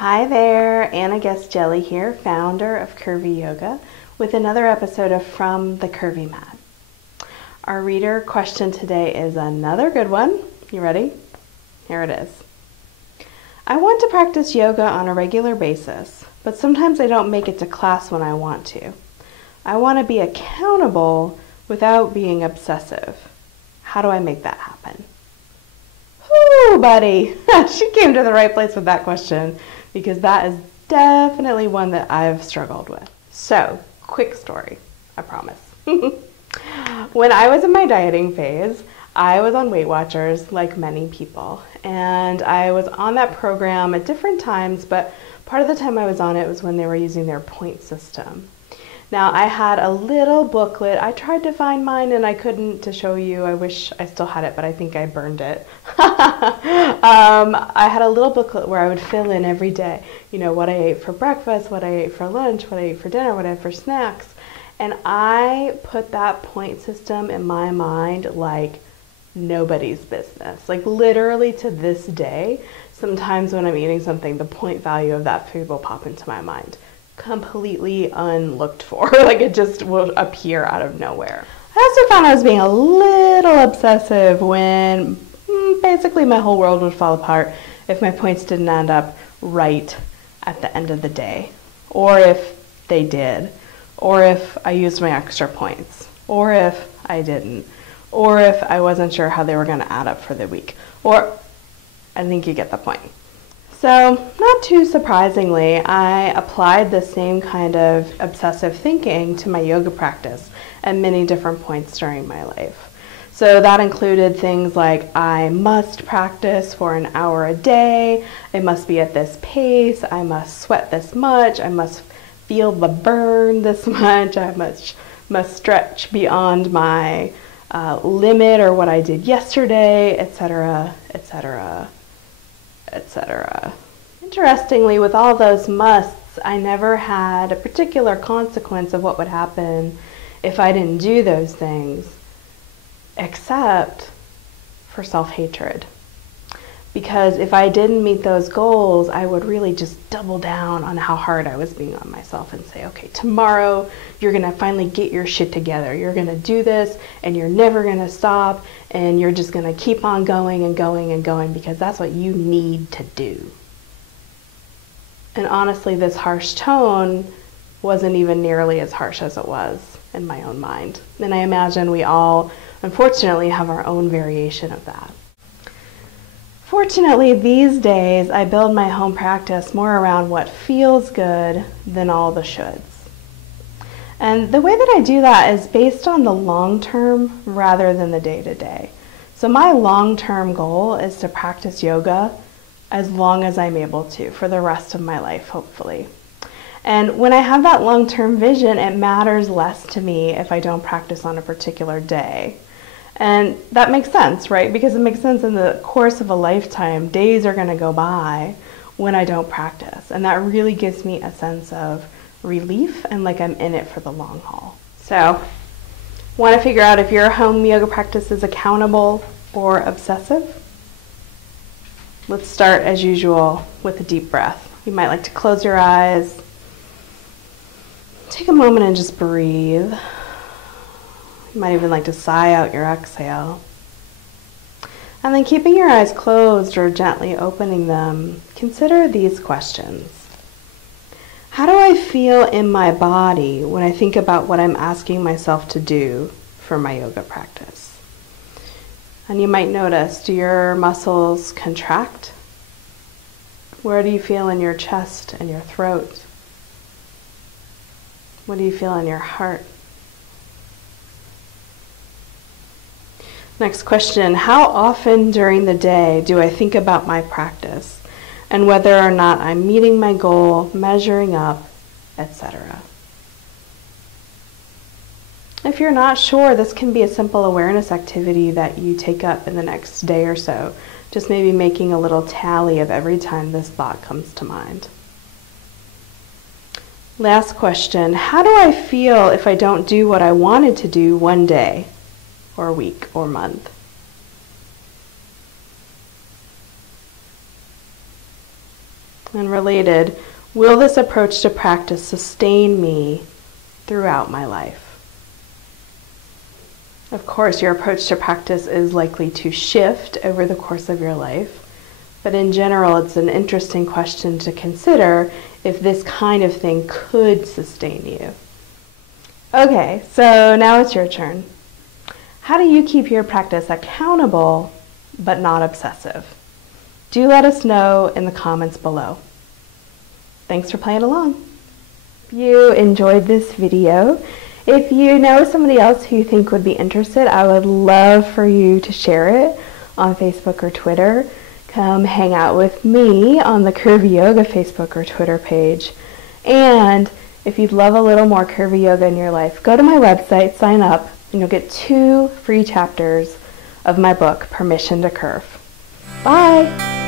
Hi there, Anna Guest Jelly here, founder of Curvy Yoga, with another episode of From the Curvy Mat. Our reader question today is another good one. You ready? Here it is. I want to practice yoga on a regular basis, but sometimes I don't make it to class when I want to. I want to be accountable without being obsessive. How do I make that happen? Ooh, buddy, she came to the right place with that question because that is definitely one that I've struggled with. So, quick story, I promise. When I was in my dieting phase, I was on Weight Watchers like many people, and I was on that program at different times, but part of the time I was on it was when they were using their point system. Now, I had a little booklet. I tried to find mine and I couldn't to show you. I wish I still had it, but I think I burned it. I had a little booklet where I would fill in every day, what I ate for breakfast, what I ate for lunch, what I ate for dinner, what I ate for snacks. And I put that point system in my mind like nobody's business. Like literally to this day, sometimes when I'm eating something, the point value of that food will pop into my mind. Completely unlooked for. Like it just will appear out of nowhere. I also found I was being a little obsessive when basically my whole world would fall apart if my points didn't end up right at the end of the day, or if they did, or if I used my extra points, or if I didn't, or if I wasn't sure how they were going to add up for the week, or I think you get the point. So, not too surprisingly, I applied the same kind of obsessive thinking to my yoga practice at many different points during my life. So that included things like I must practice for an hour a day, I must be at this pace, I must sweat this much, I must feel the burn this much, I must stretch beyond my limit or what I did yesterday, etc., etc., etc. Interestingly, with all those musts, I never had a particular consequence of what would happen if I didn't do those things, except for self-hatred. Because if I didn't meet those goals, I would really just double down on how hard I was being on myself and say, okay, tomorrow you're going to finally get your shit together. You're going to do this and you're never going to stop and you're just going to keep on going and going and going because that's what you need to do. And honestly, this harsh tone wasn't even nearly as harsh as it was in my own mind. And I imagine we all, unfortunately, have our own variation of that. Fortunately, these days, I build my home practice more around what feels good than all the shoulds. And the way that I do that is based on the long term rather than the day-to-day. So my long-term goal is to practice yoga as long as I'm able to, for the rest of my life, hopefully. And when I have that long-term vision, it matters less to me if I don't practice on a particular day. And that makes sense, right? Because it makes sense in the course of a lifetime, days are going to go by when I don't practice. And that really gives me a sense of relief and like I'm in it for the long haul. So, want to figure out if your home yoga practice is accountable or obsessive? Let's start as usual with a deep breath. You might like to close your eyes. Take a moment and just breathe. You might even like to sigh out your exhale. And then keeping your eyes closed or gently opening them, consider these questions. How do I feel in my body when I think about what I'm asking myself to do for my yoga practice? And you might notice, do your muscles contract? Where do you feel in your chest and your throat? What do you feel in your heart? Next question, how often during the day do I think about my practice and whether or not I'm meeting my goal, measuring up, etc.? If you're not sure, this can be a simple awareness activity that you take up in the next day or so, just maybe making a little tally of every time this thought comes to mind. Last question, how do I feel if I don't do what I wanted to do one day, or week, or month? And related, will this approach to practice sustain me throughout my life? Of course, your approach to practice is likely to shift over the course of your life, but in general, it's an interesting question to consider if this kind of thing could sustain you. Okay, so now it's your turn. How do you keep your practice accountable but not obsessive? Do let us know in the comments below. Thanks for playing along. If you enjoyed this video, if you know somebody else who you think would be interested, I would love for you to share it on Facebook or Twitter. Come hang out with me on the Curvy Yoga Facebook or Twitter page. And if you'd love a little more Curvy Yoga in your life, go to my website, sign up, and you'll get 2 free chapters of my book, Permission to Curve. Bye!